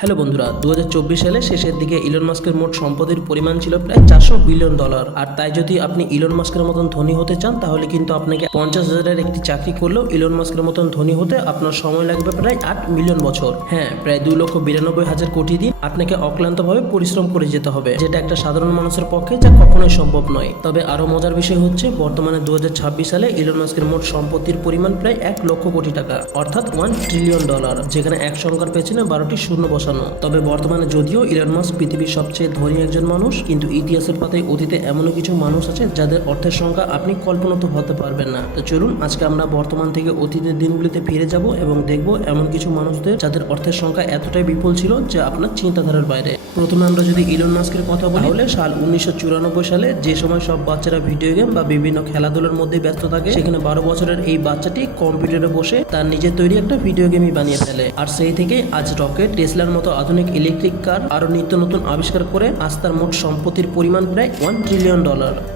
Hello বন্ধুরা, 2024 সালে শেষের দিকে ইলন মাস্কের মোট সম্পদের পরিমাণ ছিল প্রায় $400 বিলিয়ন। আর তাই যদি আপনি ইলন মাস্কের মতন ধনী হতে চান তাহলে কিন্তু আপনাকে 50,000-এর একটি চাকরি করলেও ইলন মাস্কের মতন ধনী হতে আপনার সময় লাগবে প্রায় 8 মিলিয়ন বছর। হ্যাঁ, প্রায় 2,92,000 কোটি দিন আপনাকে অক্লান্তভাবে পরিশ্রম করে যেতে হবে, যেটা একটা সাধারণ মানুষের পক্ষে যা কখনোই সম্ভব নয়। তবে আরো মজার বিষয় হচ্ছে বর্তমানে 2026 সালে ইলন মাস্কের মোট সম্পত্তির পরিমাণ প্রায় 1 লক্ষ কোটি টাকা, অর্থাৎ $1 ট্রিলিয়ন, যেখানে এক সংখ্যার পেছনে 12টি শূন্য বসানো। তবে বর্তমানে যদিও ইলন মাস্ক পৃথিবীর সবচেয়ে ধনী একজন মানুষ, কিন্তু ইতিহাসের পাতায় অতীতে এমনও কিছু মানুষ আছে যাদের অর্থের সংখ্যা আপনি কল্পনা তো হতে পারবেন না। তো চলুন আজকে আমরা বর্তমান থেকে অতীতের দিনগুলিতে ফিরে যাব এবং দেখব এমন কিছু মানুষদের যাদের অর্থের সংখ্যা এতটাই বিপুল ছিল যে আপনার চিন্তাধারার বাইরে। প্রথমে আমরা যদি ইলন মাস্কের কথা বলি তাহলে সাল 1994 সালে, যে সময় সব বাচ্চারা ভিডিও গেম বা বিভিন্ন খেলাধুলার মধ্যে ব্যস্ত থাকে, সেখানে 12 বছরের এই বাচ্চাটি কম্পিউটারে বসে তার নিজের তৈরি একটা ভিডিও গেমই বানিয়ে ফেলে। আর সেই থেকে আজ রকেট, টেসলার মতো আধুনিক ইলেকট্রিক কার আরো নিত্য নতুন আবিষ্কার করে আজ তার মোট সম্পত্তির পরিমাণ প্রায় $1 ট্রিলিয়ন।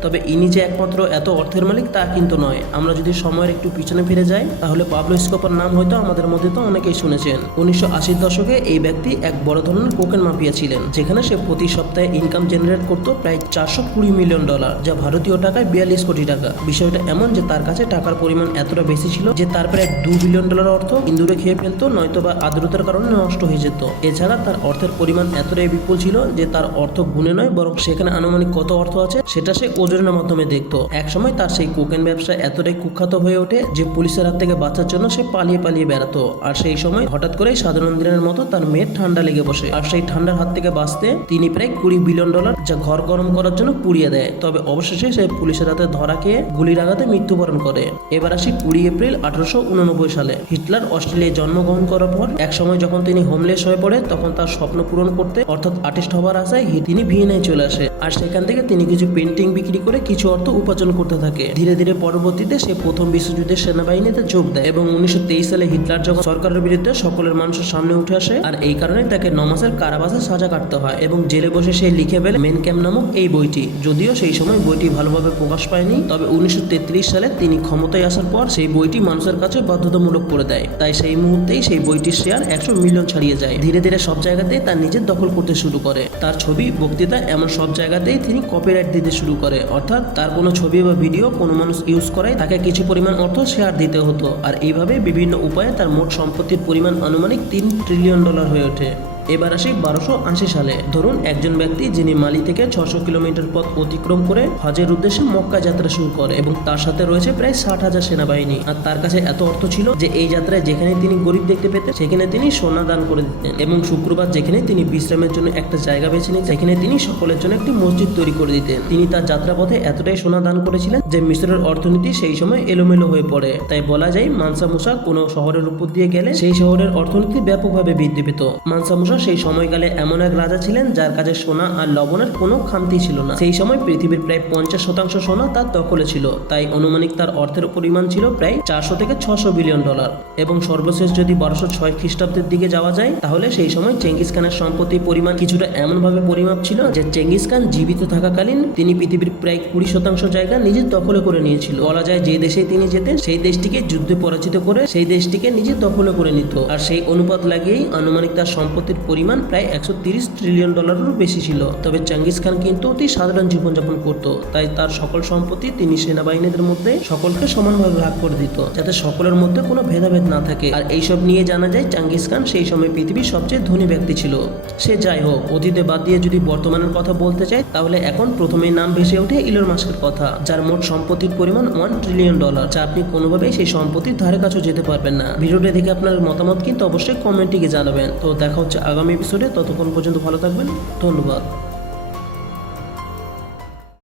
তবে ইনি যে একমাত্র এত অর্থের মালিক তা কিন্তু নয়। আমরা যদি সময়ের একটু পিছনে ফিরে যাই তাহলে পাবলো এসকোবার নাম হয়তো আমাদের মধ্যে তো অনেকেই শুনেছেন। 1980-র দশকে এই ব্যক্তি এক বড় ধরনের কোকেন মাফিয়া ছিলেন, যেখানে সে প্রতি সপ্তাহে ইনকাম জেনারেট করত প্রায় $420 মিলিয়ন, যা ভারতীয় টাকায় 42 কোটি টাকা। বিষয়টা এমন যে তার কাছে টাকার পরিমাণ এতটা বেশি ছিল যে তার প্রায় $2 বিলিয়ন অর্থ ইন্দুরে খেয়ে ফেলতো, নয়তো বা আর্দ্রতার কারণে নষ্ট হয়ে যেত। এছাড়া তার অর্থের পরিমাণ এতটাই বিপুল ছিল যে তার অর্থ গুণে নয়, বরং সেখানে আনুমানিক কত অর্থ আছে সেটা সে ওজনের মাধ্যমে দেখতো। একসময় তার সেই কোকেন ব্যবসা এতটাই কুখ্যাত হয়ে ওঠে যে পুলিশের হাত থেকে বাঁচার জন্য সে পালিয়ে পালিয়ে বেড়াতো। আর সেই সময় হঠাৎ করে সাধারণ দিনের মতো তার মেয়ের ঠান্ডা লেগে বসে, আর সেই ঠান্ডার হাত থেকে বাঁচতে তিনি প্রায় $20 বিলিয়ন যা ঘর গরম করার জন্য পুড়িয়ে দেয়। তবে অবশেষে সে পুলিশের হাতে ধরা খেয়ে গুলির আঘাতে মৃত্যুবরণ করে। এবার আসি 20 এপ্রিল 1889 সালে। হিটলার অস্ট্রেলিয়ায় জন্মগ্রহণ করার পর এক সময় যখন তিনি হোমলেস হয়ে পড়ে, তখন তার স্বপ্ন পূরণ করতে অর্থাৎ আর্টিস্ট হবার আশায় তিনি ভিয়েনায় চলে আসে। আর সেখান থেকে তিনি কিছু পেন্টিং বিক্রি করে কিছু অর্থ উপার্জন করতে থাকে। ধীরে ধীরে পরবর্তীতে সে প্রথম বিশ্বযুদ্ধের সেনাবাহিনীতে যোগ দেয় এবং 1923 সালে হিটলার যখন সরকারের বিরুদ্ধে সকলের মানুষের সামনে উঠে আসে, আর এই কারণে তাকে 9 মাসের কারাবাসে সাজা কাটতে হয় এবং জেলে বসে সে লিখে ফেলে মেন ক্যাম্প নামক এই বইটি। যদিও সেই সময় বইটি ভালোভাবে প্রকাশ পায়নি, তবে 1933 সালে তিনি ক্ষমতায় আসার পর সেই বইটি মানুষের কাছে বাধ্যতামূলক করে দেয়। তাই সেই মুহূর্তেই সেই বইটির শেয়ার 100 মিলিয়ন ছাড়িয়ে যায়। ধীরে ধীরে সব জায়গাতে তার নিজের দখল করতে শুরু করে। তার ছবি, বক্তৃতা, এমন সব জায়গাতেই তিনি কপিরাইট দিতে শুরু করে, অর্থাৎ তার কোনো ছবি বা ভিডিও কোনো মানুষ ইউজ করায় তাকে কিছু পরিমাণ অর্থ শেয়ার দিতে হতো। আর এইভাবে বিভিন্ন উপায়ে তার মোট সম্পত্তির পরিমাণ আনুমানিক $3 ট্রিলিয়ন হয়ে ওঠে। এবার আসি 1280 সালে। ধরুন একজন ব্যক্তি যিনি মালি থেকে 600 কিলোমিটার পথ অতিক্রম করে হজের উদ্দেশ্যে মক্কা যাত্রা শুরু করে এবং তার সাথে রয়েছে প্রায় 60,000 সেনাবাহিনী। আর তার কাছে এত অর্থ ছিল যে এই যাত্রায় যেখানে তিনি গরিব দেখতে পেতেন সেখানে তিনি সোনা দান করে দিতেন, এবং শুক্রবার যেখানে তিনি বিশ্রামের জন্য একটা জায়গা বেছে নিতেন সেখানে তিনি সকলের জন্য একটি মসজিদ তৈরি করে দিতেন। তিনি তার যাত্রাপথে এতটাই সোনা দান করেছিলেন যে মিশরের অর্থনীতি সেই সময় এলোমেলো হয়ে পড়ে। তাই বলা যায় মানসা মুসা কোনো শহরের উপর দিয়ে গেলে সেই শহরের অর্থনীতি ব্যাপকভাবে বৃদ্ধি পেত। মানসা মুসা সেই সময়কালে এমন এক রাজা ছিলেন যার কাছে সোনা আর লবণের কোনো খামতি ছিল না। সেই সময় পৃথিবীর প্রায় 50% সোনা তার দখলে ছিল। তাই অনুমানিক তার অর্থের পরিমাণ ছিল প্রায় $400 থেকে $600 বিলিয়ন। এবং সর্বশেষ যদি 1206 খ্রিস্টাব্দের দিকে যাওয়া যায় তাহলে সেই সময় চেঙ্গিস খানের সম্পত্তির পরিমাণ কিছুটা এমনভাবে পরিমাপ ছিল যে চেঙ্গিস খান জীবিত থাকাকালীন তিনি পৃথিবীর প্রায় 20% জায়গা নিজের দখলে করে নিয়েছিল। বলা যায় যে দেশে তিনি যেতেন সেই দেশটিকে যুদ্ধে পরাজিত করে সেই দেশটিকে নিজের দখলে করে নিত। আর সেই অনুপাত লাগিয়েই আনুমানিক তার সম্পত্তির পরিমাণ প্রায় $130 ট্রিলিয়ন বেশি ছিল। তবে চেঙ্গিস খান কিন্তু অতি সাধারণ জীবনযাপন করত, তাই তার সকল সম্পত্তি তিনি সেনাবাহিনীদের মধ্যে সকলকে সমানভাবে ভাগ করে দিত, যাতে সকলের মধ্যে কোনো ভেদাভেদ না থাকে। আর এইসব নিয়ে জানা যায় চেঙ্গিস খান সেই সময় পৃথিবীর সবচেয়ে ধনী ব্যক্তি ছিল। সে যাই হোক, অতীতে বাদ দিয়ে যদি বর্তমানের কথা বলতে চাই তাহলে এখন প্রথমেই নাম ভেসে ওঠে ইলন মাস্কের কথা, যার মোট সম্পত্তির পরিমাণ $1 ট্রিলিয়ন, যা আপনি কোনোভাবেই সেই সম্পত্তির ধারে কাছেও যেতে পারবেন না। ভিডিওটা দেখে আপনার মতামত কিন্তু অবশ্যই কমেন্টে জানাবেন। তো দেখা হচ্ছে আগামী এপিসোডে। ততক্ষণ পর্যন্ত ভালো থাকবেন। ধন্যবাদ।